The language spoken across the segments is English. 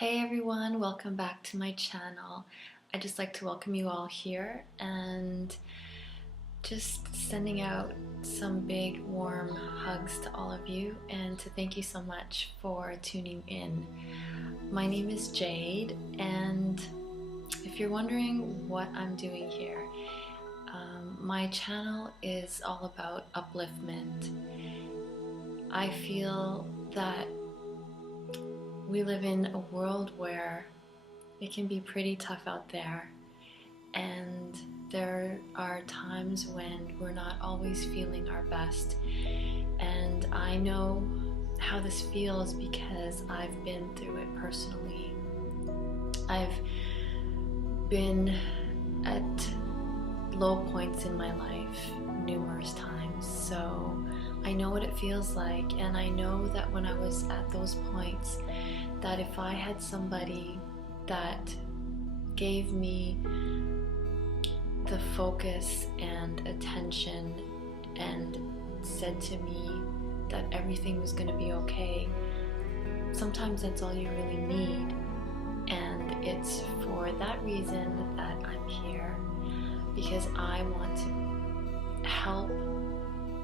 Hey everyone, welcome back to my channel. I'd just like to welcome you all here and just sending out some big warm hugs to all of you and to thank you so much for tuning in. My name is Jade, and if you're wondering what I'm doing here, my channel is all about upliftment. I feel that we live in a world where it can be pretty tough out there, and there are times when we're not always feeling our best. And I know how this feels because I've been through it personally. I've been at low points in my life numerous times, so I know what it feels like, and I know that when I was at those points, that if I had somebody that gave me the focus and attention and said to me that everything was going to be okay, sometimes that's all you really need. And it's for that reason that I'm here, because I want to help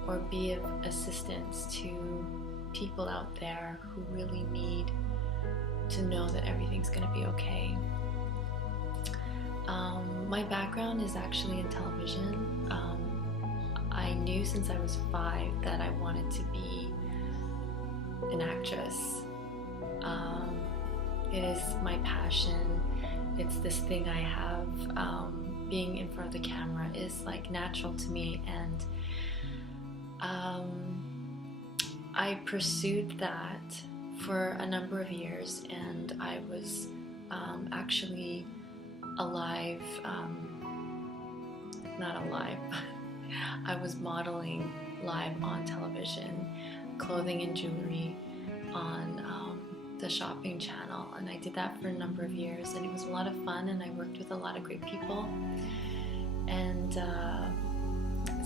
or be of assistance to people out there who really need to know that everything's going to be okay. My background is actually in television. I knew since I was 5 that I wanted to be an actress. It is my passion. It's this thing I have. Being in front of the camera is like natural to me, and I pursued that for a number of years, and I was actually alive, not alive, I was modeling live on television, clothing and jewelry on the shopping channel, and I did that for a number of years, and it was a lot of fun, and I worked with a lot of great people. And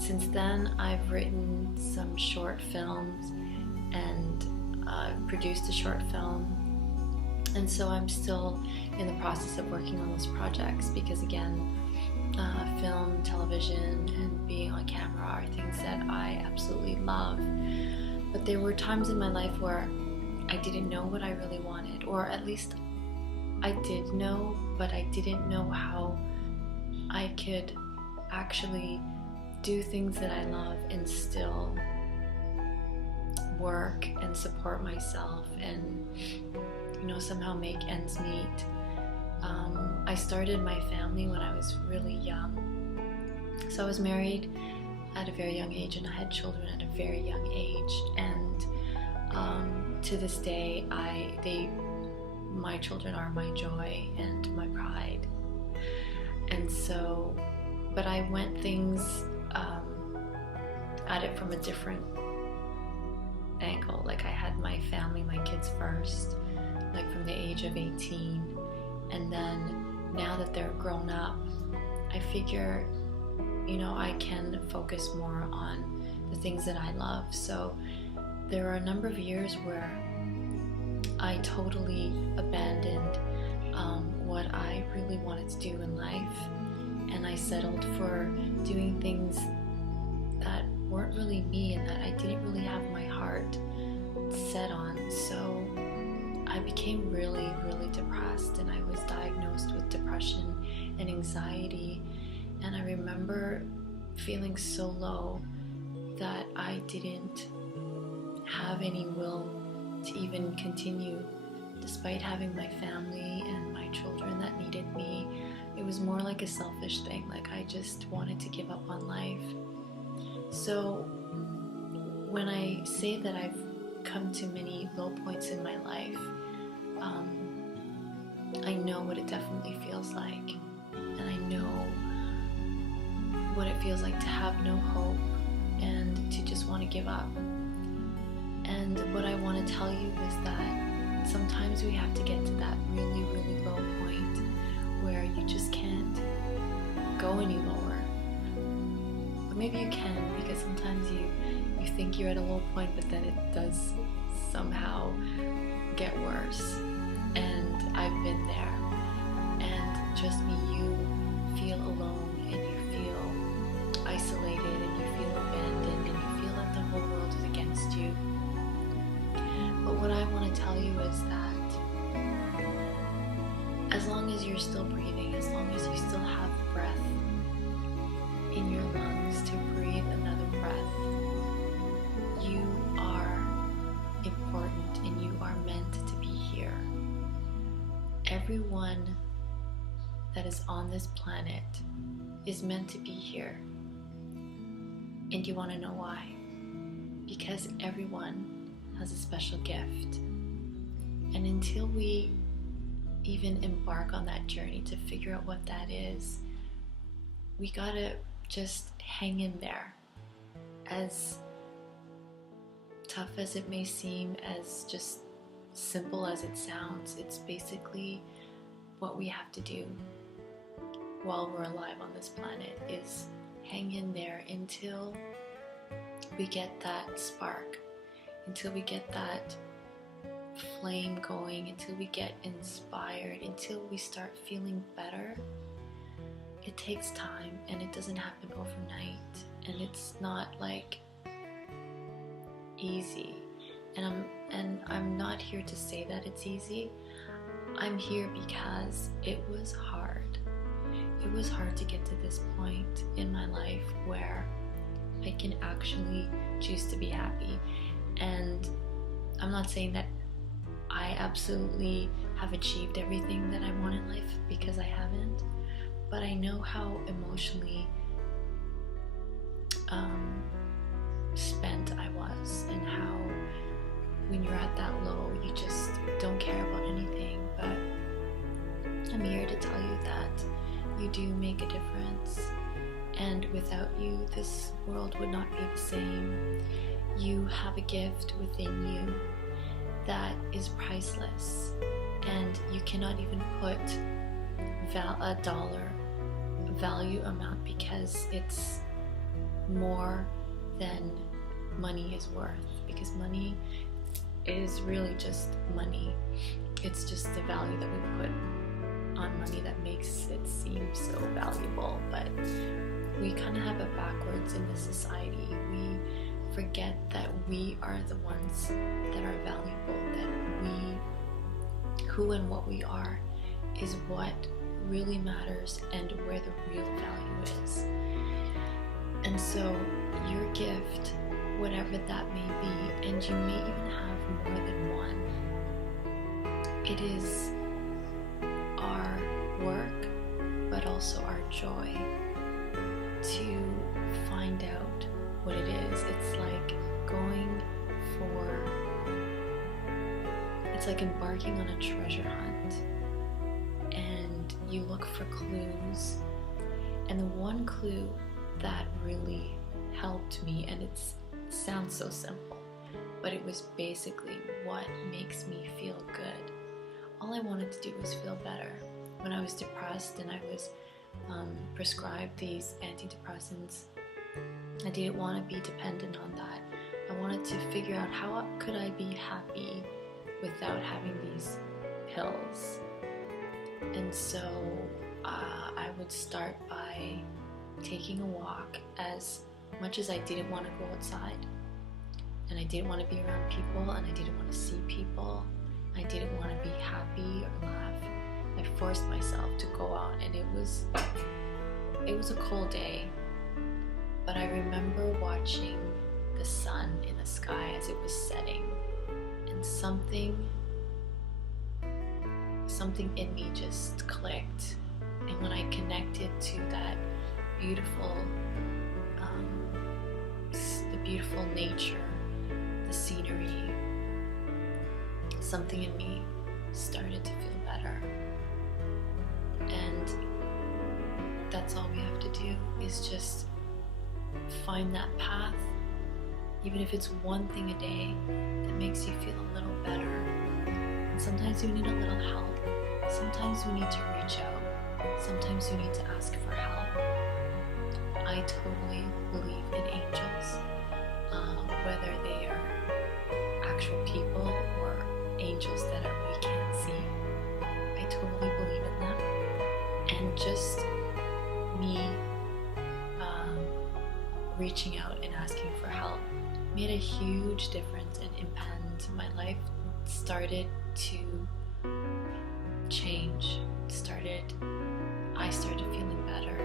since then I've written some short films and produced a short film, and so I'm still in the process of working on those projects, because again, film, television, and being on camera are things that I absolutely love. But there were times in my life where I didn't know what I really wanted, or at least I did know, but I didn't know how I could actually do things that I love and still work and support myself and, somehow make ends meet. I started my family when I was really young. So I was married at a very young age, and I had children at a very young age, and to this day my children are my joy and my pride. And so, but I went things at it from a different angle. Like, I had my family, my kids first, like from the age of 18, and then now that they're grown up, I figure, I can focus more on the things that I love. So there are a number of years where I totally abandoned what I really wanted to do in life, and I settled for doing things that weren't really me and that I didn't really have my heart set on. So I became really, really depressed, and I was diagnosed with depression and anxiety, and I remember feeling so low that I didn't have any will to even continue, despite having my family and my children that needed me. It was more like a selfish thing, like I just wanted to give up on life. So when I say that I've come to many low points in my life, I know what it definitely feels like, and I know what it feels like to have no hope and to just want to give up. And what I want to tell you is that sometimes we have to get to that really, really low point where you just can't go any lower. Or maybe you can, because sometimes you think you're at a low point, but then it does somehow get worse. And I as long as you're still breathing, as long as you still have breath in your lungs to breathe another breath, you are important and you are meant to be here. Everyone that is on this planet is meant to be here. And you want to know why? Because everyone has a special gift. And until we even embark on that journey to figure out what that is, we gotta just hang in there. As tough as it may seem, as just simple as it sounds, it's basically what we have to do while we're alive on this planet, is hang in there until we get that spark, until we get that flame going, until we get inspired, until we start feeling better. It takes time and it doesn't happen overnight, and it's not like easy. And I'm not here to say that it's easy. I'm here because it was hard. It was hard to get to this point in my life where I can actually choose to be happy. And I'm not saying that I absolutely have achieved everything that I want in life, because I haven't, but I know how emotionally spent I was, and how when you're at that low, you just don't care about anything. But I'm here to tell you that you do make a difference, and without you, this world would not be the same. You have a gift within you that is priceless, and you cannot even put a dollar value amount, because it's more than money is worth, because money is really just money. It's just the value that we put on money that makes it seem so valuable. But we kind of have it backwards in this society. We forget that we are the ones that are valuable, that we, who and what we are, is what really matters and where the real value is. And so your gift, whatever that may be, and you may even have more than one, it is our work, but also our joy to find out what it is. It's like it's like embarking on a treasure hunt, and you look for clues. And the one clue that really helped me, and it sounds so simple, but it was basically what makes me feel good. All I wanted to do was feel better. When I was depressed and I was prescribed these antidepressants, I didn't want to be dependent on that. I wanted to figure out how could I be happy without having these pills. And so I would start by taking a walk. As much as I didn't want to go outside, and I didn't want to be around people, and I didn't want to see people, I didn't want to be happy or laugh, I forced myself to go out. And it was a cold day, but I remember watching the sun in the sky as it was setting, and something in me just clicked. And when I connected to that beautiful the beautiful nature, the scenery, something in me started to feel better. And that's all we have to do, is just find that path, even if it's one thing a day that makes you feel a little better. And sometimes you need a little help. Sometimes we need to reach out. Sometimes you need to ask for help. I totally believe in angels, whether they are actual people or angels that we can't see. I totally believe in them. And just me reaching out and asking for help made a huge difference and impact. My life started to change, I started feeling better.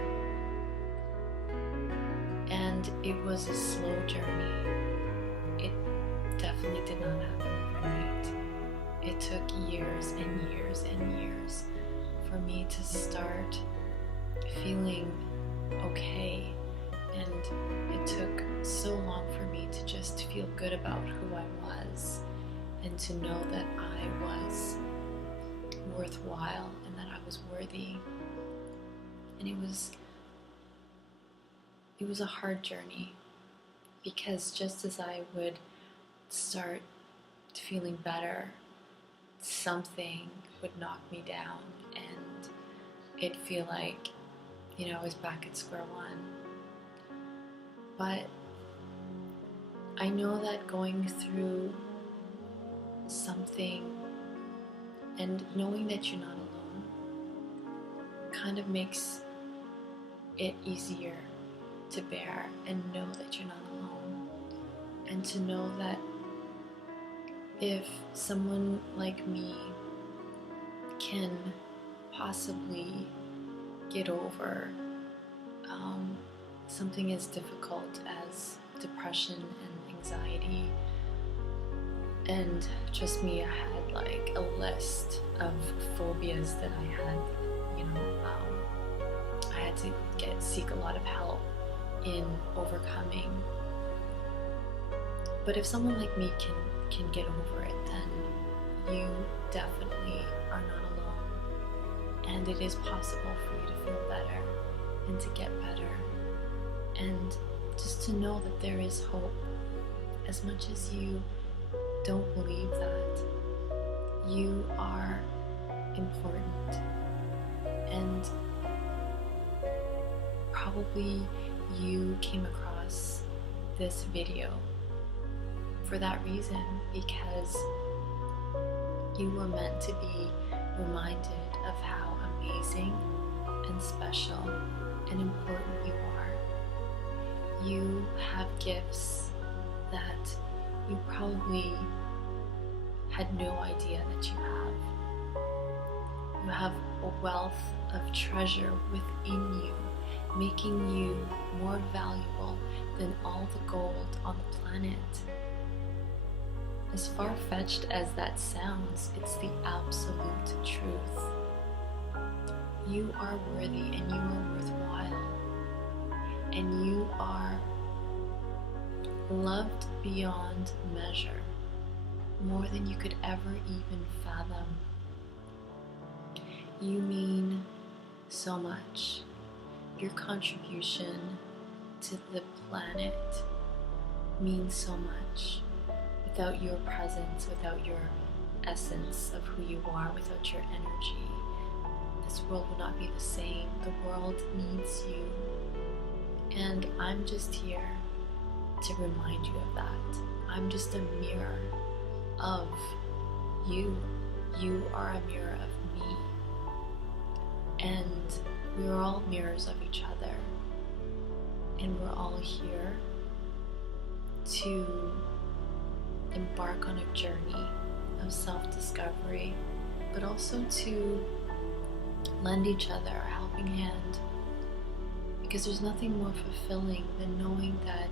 And it was a slow journey. It definitely did not happen overnight. It took years and years and years for me to start feeling okay. And it took so long for me to just feel good about who I was and to know that I was worthwhile and that I was worthy. And it was a hard journey, because just as I would start feeling better, something would knock me down and it'd feel like, I was back at square one. But I know that going through something and knowing that you're not alone kind of makes it easier to bear, and know that you're not alone, and to know that if someone like me can possibly get over something as difficult as depression and anxiety, and trust me, I had like a list of phobias that I had, I had to seek a lot of help in overcoming. But if someone like me can get over it, then you definitely are not alone. And it is possible for you to feel better and to get better. And just to know that there is hope. As much as you don't believe that, you are important. And probably you came across this video for that reason, because you were meant to be reminded of how amazing and special and important you are. You have gifts that you probably had no idea that you have. You have a wealth of treasure within you, making you more valuable than all the gold on the planet. As far-fetched as that sounds, it's the absolute truth. You are worthy and you are worthwhile. And you are loved beyond measure, more than you could ever even fathom. You mean so much. Your contribution to the planet means so much. Without your presence, without your essence of who you are, without your energy, this world would not be the same. The world needs you. And I'm just here to remind you of that. I'm just a mirror of you. You are a mirror of me. And we're all mirrors of each other. And we're all here to embark on a journey of self-discovery, but also to lend each other a helping hand. Because there's nothing more fulfilling than knowing that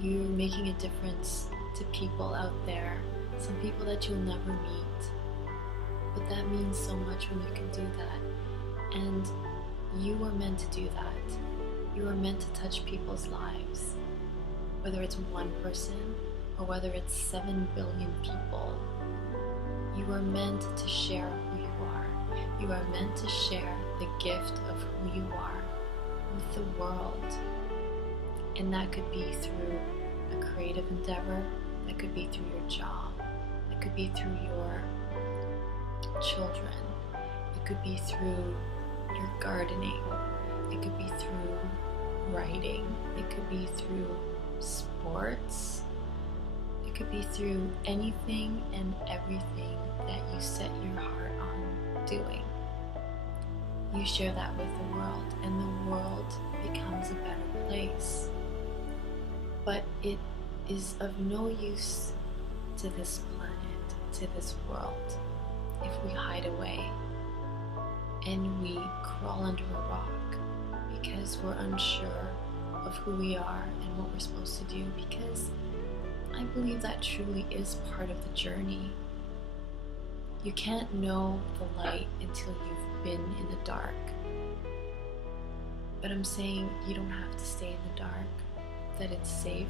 you're making a difference to people out there, some people that you'll never meet. But that means so much when you can do that. And you were meant to do that. You were meant to touch people's lives. Whether it's one person or whether it's 7 billion people, you are meant to share who you are. You are meant to share the gift of who you are with the world. And that could be through a creative endeavor, that could be through your job, that could be through your children, it could be through your gardening, it could be through writing, it could be through sports, it could be through anything and everything that you set your heart on doing. You share that with the world, and the world becomes a better place. But it is of no use to this planet, to this world, if we hide away and we crawl under a rock because we're unsure of who we are and what we're supposed to do, because I believe that truly is part of the journey. You can't know the light until you've been in the dark. But I'm saying you don't have to stay in the dark, that it's safe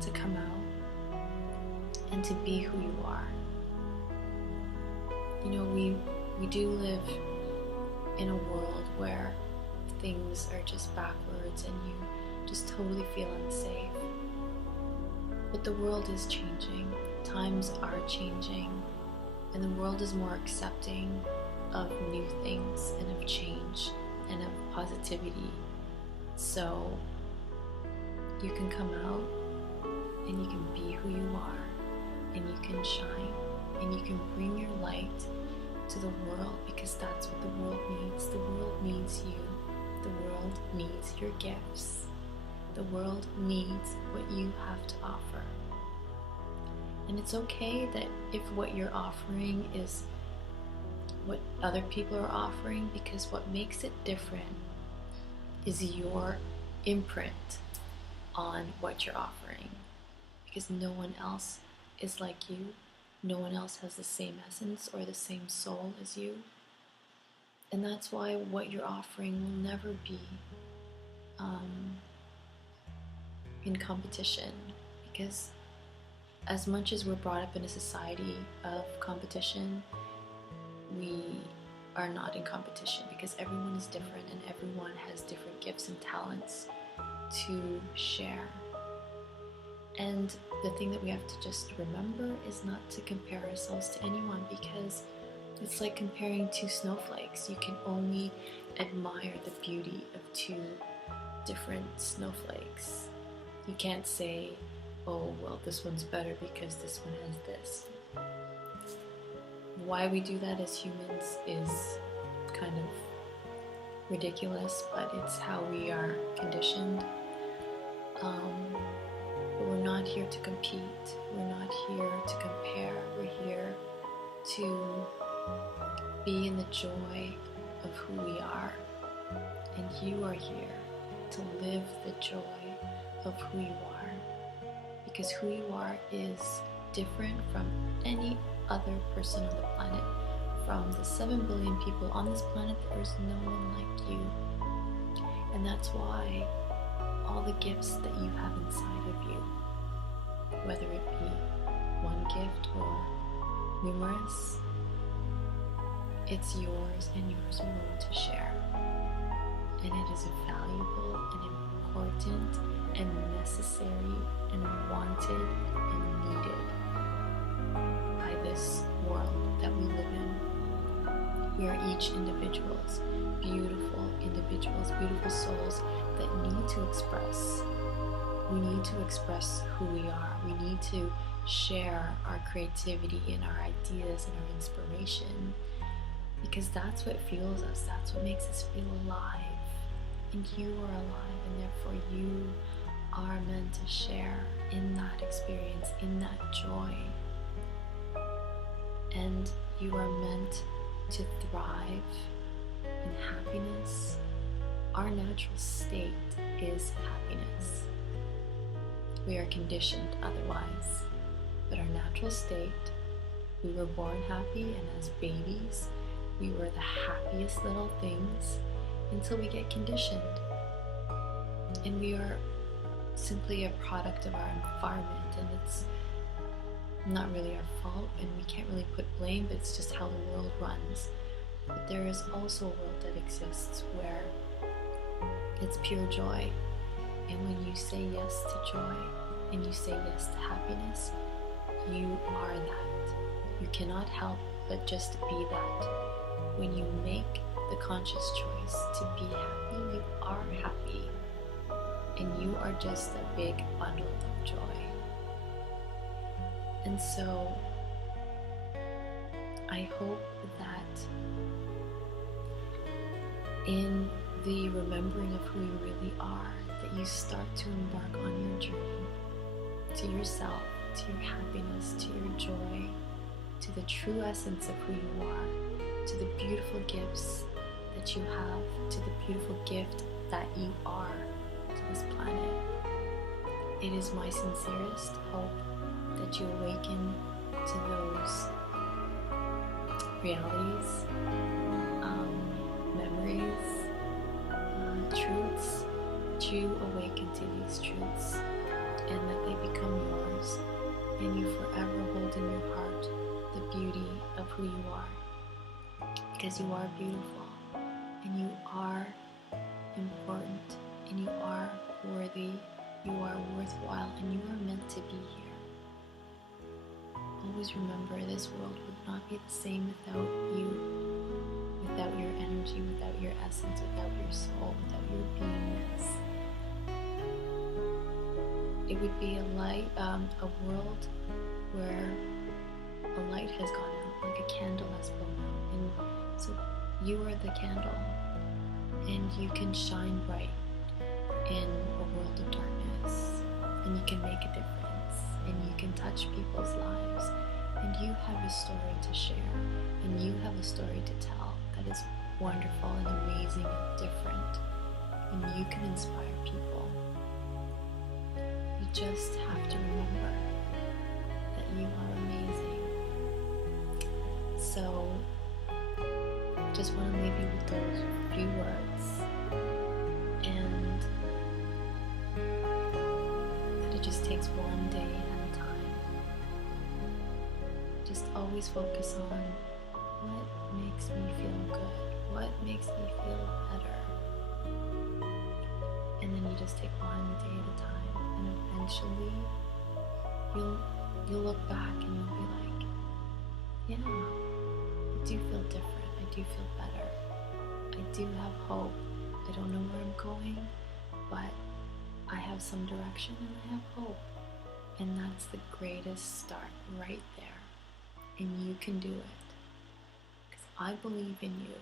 to come out and to be who you are. You know, we do live in a world where things are just backwards and you just totally feel unsafe. But the world is changing, times are changing, and the world is more accepting of new things and of change and of positivity. So you can come out and you can be who you are, and you can shine, and you can bring your light to the world, because that's what the world needs. The world needs you. The world needs your gifts. The world needs what you have to offer. And it's okay that if what you're offering is what other people are offering, because what makes it different is your imprint on what you're offering. Because no one else is like you. No one else has the same essence or the same soul as you. And that's why what you're offering will never be in competition. Because as much as we're brought up in a society of competition, we are not in competition, because everyone is different and everyone has different gifts and talents to share. And the thing that we have to just remember is not to compare ourselves to anyone, because it's like comparing two snowflakes. You can only admire the beauty of two different snowflakes. You can't say, oh, well, this one's better because this one has this. Why we do that as humans is kind of ridiculous, but it's how we are conditioned. But we're not here to compete. We're not here to compare. We're here to be in the joy of who we are. And you are here to live the joy of who you are. Because who you are is different from any other person on the planet. From the 7 billion people on this planet, there is no one like you. And that's why all the gifts that you have inside of you, whether it be one gift or numerous, it's yours and yours alone to share. And it is valuable and important and necessary and wanted and needed by this world that we live in. We are each individuals, beautiful individuals, beautiful souls that need to express. We need to express who we are. We need to share our creativity and our ideas and our inspiration, because that's what fuels us. That's what makes us feel alive. And you are alive, and therefore you are meant to share in that experience, in that joy. And you are meant to thrive in happiness. Our natural state is happiness. We are conditioned otherwise. But our natural state, we were born happy, and as babies, we were the happiest little things until we get conditioned. And we are simply a product of our environment, and it's not really our fault, and we can't really put blame, but it's just how the world runs. But there is also a world that exists where it's pure joy. And when you say yes to joy and you say yes to happiness, you are that. You cannot help but just be that. When you make the conscious choice to be happy, you are happy. And you are just a big bundle of joy. And so I hope that in the remembering of who you really are, that you start to embark on your journey to yourself, to your happiness, to your joy, to the true essence of who you are, to the beautiful gifts that you have, to the beautiful gift that you are to this planet. It is my sincerest hope that you awaken to those realities, memories, truths, that you awaken to these truths and that they become yours, and you forever hold in your heart the beauty of who you are, because you are beautiful and you are important and you are worthy, you are worthwhile, and you are meant to be here. Always remember, this world would not be the same without you, without your energy, without your essence, without your soul, without your beingness. It would be a world where a light has gone out, like a candle has blown out, and so you are the candle, and you can shine bright in a world of darkness, and you can make a difference, and you can touch people's lives, and you have a story to share, and you have a story to tell that is wonderful and amazing and different, and you can inspire people. You just have to remember that you are amazing. So, just want to leave you with those few words, and that it just takes one day at a time. Just always focus on what makes me feel good, what makes me feel better, and then you just take one day at a time, and eventually you'll look back and you'll be like, yeah, I do feel different, I do feel better, I do have hope. I don't know where I'm going, but I have some direction and I have hope. And that's the greatest start right there. And you can do it, because I believe in you.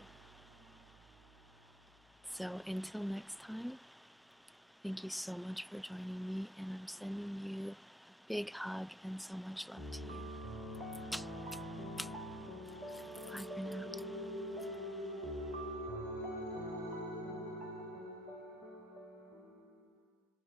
So until next time, thank you so much for joining me, and I'm sending you a big hug and so much love to you. Bye for now.